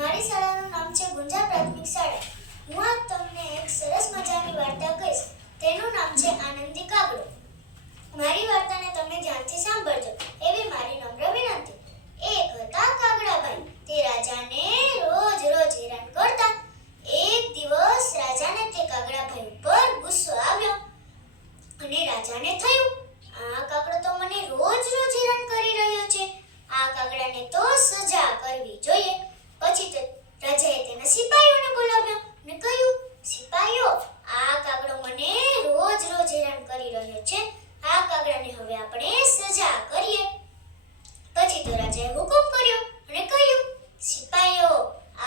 મારી શાળાનું નામ છે ગુંજા પ્રાથમિક શાળા. હું આજ તમને એક સરસ મજાની વાર્તા કહીશ. તેનું નામ છે આનંદી કાગડો. મારી વાર્તાને તમે ધ્યાનથી સાંભળજો એવી મારી નમ્ર વિનંતી. એક હતા કાગડાભાઈ. તે રાજાને રોજ હેરાન કરતા. એક દિવસ રાજાને તે કાગડાભાઈ ઉપર ગુસ્સો આવ્યો અને રાજાને થયું, આ કાગડો તો મને રોજ હેરાન કરી રહ્યો છે. આ કાગડાને તો સજા કરવી જોઈએ. પછી તો રાજાએ તેના સિપાહીઓને બોલાવ્યા અને કહ્યું, સિપાહીઓ, આ કાગડો મને રોજ હેરાન કરી રહ્યો છે. આ કાગડાને હવે આપણે સજા કરીએ. પછી તો રાજાએ હુકમ કર્યો અને કહ્યું, સિપાહીઓ,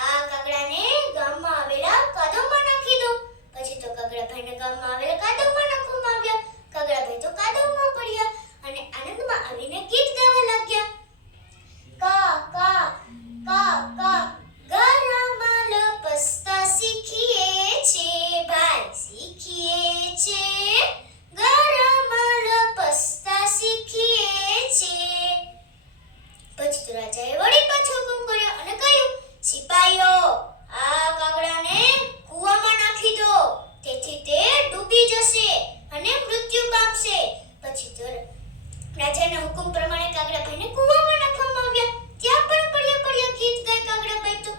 આ કાગડાને ગામમાં આવેલા કાદવમાં નાખી દો. પછી તો કાગડાભાઈને ગામમાં આવેલા કાદવમાં નાખવામાં આવ્યા. કાગડાભાઈ તો કાદવમાં પડ્યા અને આનંદમાં આવીને ગીત ગાવા લાગ્યા. કા કા કા કા ગરમા લપસતા શીખીએ છે ભાઈ, શીખીએ છે. ગરમા લપસતા શીખીએ છે. પછી તો રાજાએ વળી પાછો હુકમ કર્યો અને કહ્યું, સિપાહીઓ, આ કાગડાને કૂવામાં નાખી દો. તેથી તે ડૂબી જશે અને મૃત્યુ પામશે. પછી તો રાજાના હુકમ પ્રમાણે કાગડાભાઈને કૂવામાં નાખવામાં આવ્યા. ત્યાં પણ પડ્યા ગીત ગાય કાગડાભાઈ તો.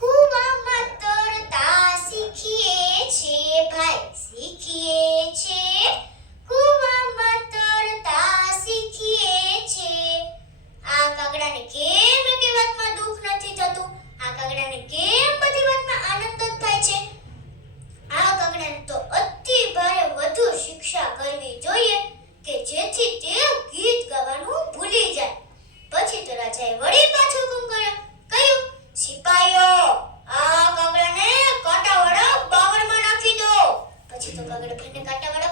કૂવામાં તરતા શીખીએ છે ભાઈ, શીખીએ છે. કૂવામાં તરતા શીખીએ છે. આ કાગડાને કેમ એકે વાતમાં દુઃખ નથી થતું? આ કાગડાને કેમ બધી વાતમાં આનંદ જ થાય છે? આ કાગડાને તો અતિ ભારે વધુ શિક્ષા કરવી જોઈએ કે જેથી તે ગીત ગાવાનું ભૂલી જાય. પછી તો રાજાએ વળી પાછો હુકમ કર્યો, કહ્યું, સિપાહીઓ, આ કાગડાને કાંટાવાળા બાવળમાં નાખી દો. પછી તો કાગડાભાઈને કાંટાવાળા